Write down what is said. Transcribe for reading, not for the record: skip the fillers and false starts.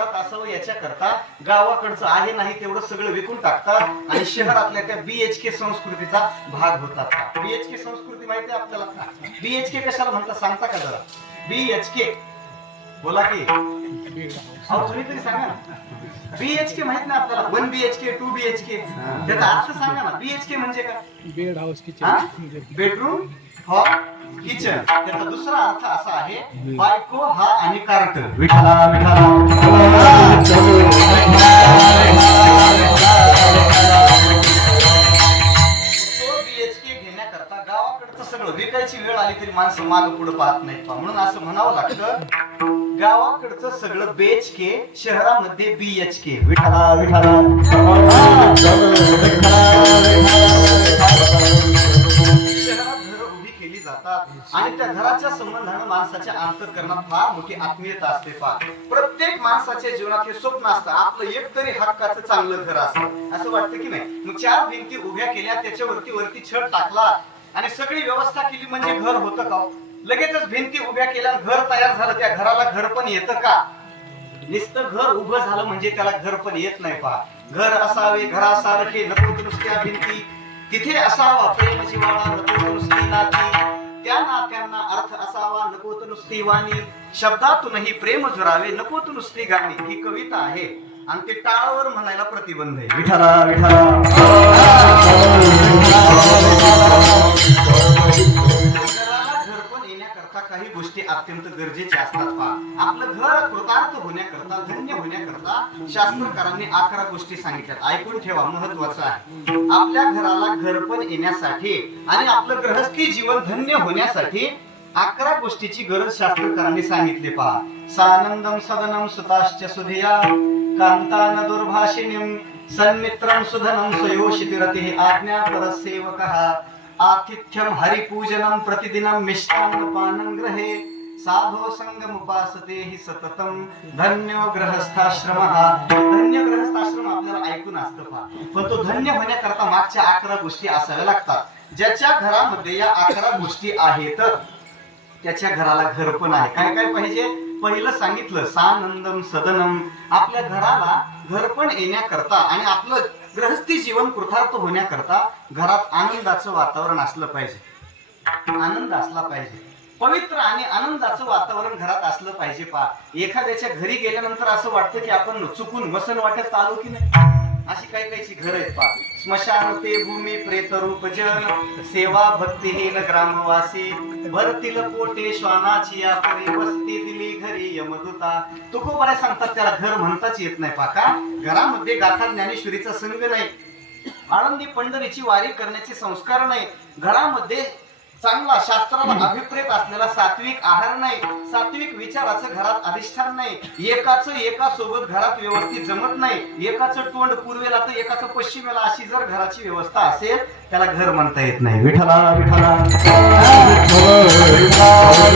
असावं याच्या करता गावाकडचं आहे नाही तेवढं सगळं विकून टाकतात आणि शहरातल्या त्या बीएचके संस्कृतीचा भाग होतात. बीएचके संस्कृती माहिती आहे आपल्याला? बीएचके कशाला म्हणतात सांगता का जरा? बीएचके बोला की अहो तुम्ही तरी सांगा ना. बीएचके माहित नाही आपल्याला? 1 बीएचके 2 बीएचके त्याचा अर्थ सांगा ना. बीएचके म्हणजे काय? Bed house kitchen, bedroom hall kitchen. त्याचा दुसरा अर्थ असा आहे बायको हा आणि कार्ट. विठाला विठाला गावाकडचं सगळं विकायची वेळ आली तरी माणसं माग पुढे पाहत नाहीत. म्हणून असं म्हणावं लागतं गावाकडचं सगळं बीएचके, शहरामध्ये बीएचके. विठाला विठाला आणि त्या घराच्या संबंधाने माणसाच्या अंतःकरणात फार मोठी आत्मीयता असते. प्रत्येक माणसाच्या जीवनात हे स्वप्न असतं आपलं एक तरी हक्काचं चांगलं घर असतं. असं वाटतं की नाही? मग 4 भिंती उभ्या केल्या, त्याच्यावरती वरती छत टाकला आणि सगळी व्यवस्था केली म्हणजे घर होतं का? लगेचच भिंती उभ्या केल्या घर तयार झालं. त्या घराला घर पण येतं का? नुसतं घर उभं झालं म्हणजे त्याला घर पण येत नाही. पहा, घर असावे घरासारखे नको नुसत्या भिंती, तिथे असावा प्रेम जिव्हाळा नको नुसती नाती, त्या नात्यांना अर्थ असावा नको नुसती वाणी, शब्दातूनही प्रेम जुरावे नको नुसती गाणी. ही कविता आहे आणि ते टाळावर म्हणायला प्रतिबंध आहे. विठाला विठाला घरपण येण्याकरता काही गोष्टी अत्यंत गरजेच्या असतात. पहा, आपलं घर कृतार्थ होण्याकरता, धन्य होण्याकरता शास्त्रकारांनी 11 गोष्टी सांगितल्यात. ऐकून ठेवा, महत्वाचं आहे. आपल्या घराला घरपण येण्यासाठी आणि आपलं गृहस्थी जीवन धन्य होण्यासाठी 11 गोष्टीची गरज शास्त्रकारांनी सांगितली. पहा, सानंदम सदनम सुताश्च सुधिया कांतान दुर्भाषिणीम सन्मित्रम सुधनम स्वयोषितिरतिः आज्ञा परसेवकः आतिथ्यम हरिपूजनम प्रतिदिनम मिष्टान्नपानं गृहे साधो संगम उपासते हि सततम धन्य गृहस्थाश्रमः. धन्य गृहस्थाश्रम आपल्याला ऐकून असतं. पहा, पण तो धन्य होण्याकरता मागच्या 11 गोष्टी असाव्या लागतात. ज्याच्या घरामध्ये या 11 गोष्टी आहेत त्याच्या घराला घर पण आहे. काय काय पाहिजे? पहिलं सांगितलं सानंदम सदनम. आपल्या घराला घरपण येण्याकरता आणि आपलं गृहस्थी जीवन कृतार्थ होण्याकरता घरात आनंदाचं वातावरण असलं पाहिजे. आनंद असला पाहिजे. पवित्र आणि आनंदाचं वातावरण घरात असलं पाहिजे. पहा, एखाद्याच्या घरी गेल्यानंतर असं वाटतं की आपण चुकून वसन वाटत आलो की नाही. अशी काही काहीची घर आहेत. पहा, स्मशान ते भूमी प्रेत रूप जन सेवा भक्तिहीन ग्रामवासी भरतील पोटे श्वानाची या परी वस्ती दिली घरी यमदूता. तुकोबारा सांगतात त्याला घर म्हणताच येत नाही. पहा, का? घरामध्ये गाथा ज्ञानेश्वरीचा संग नाही, आळंदी पंढरीची वारी करण्याचे संस्कार नाही, घरामध्ये चांगला शास्त्राला अभिप्रेत असलेला सात्विक आहार नाही, सात्विक विचाराचं घरात अधिष्ठान नाही, एका सोबत घरात व्यवस्थित जमत नाही, एकाचं तोंड पूर्वेला तर एकाचं पश्चिमेला, अशी जर घराची व्यवस्था असेल त्याला घर म्हणता येत नाही. विठ्ठला विठ्ठला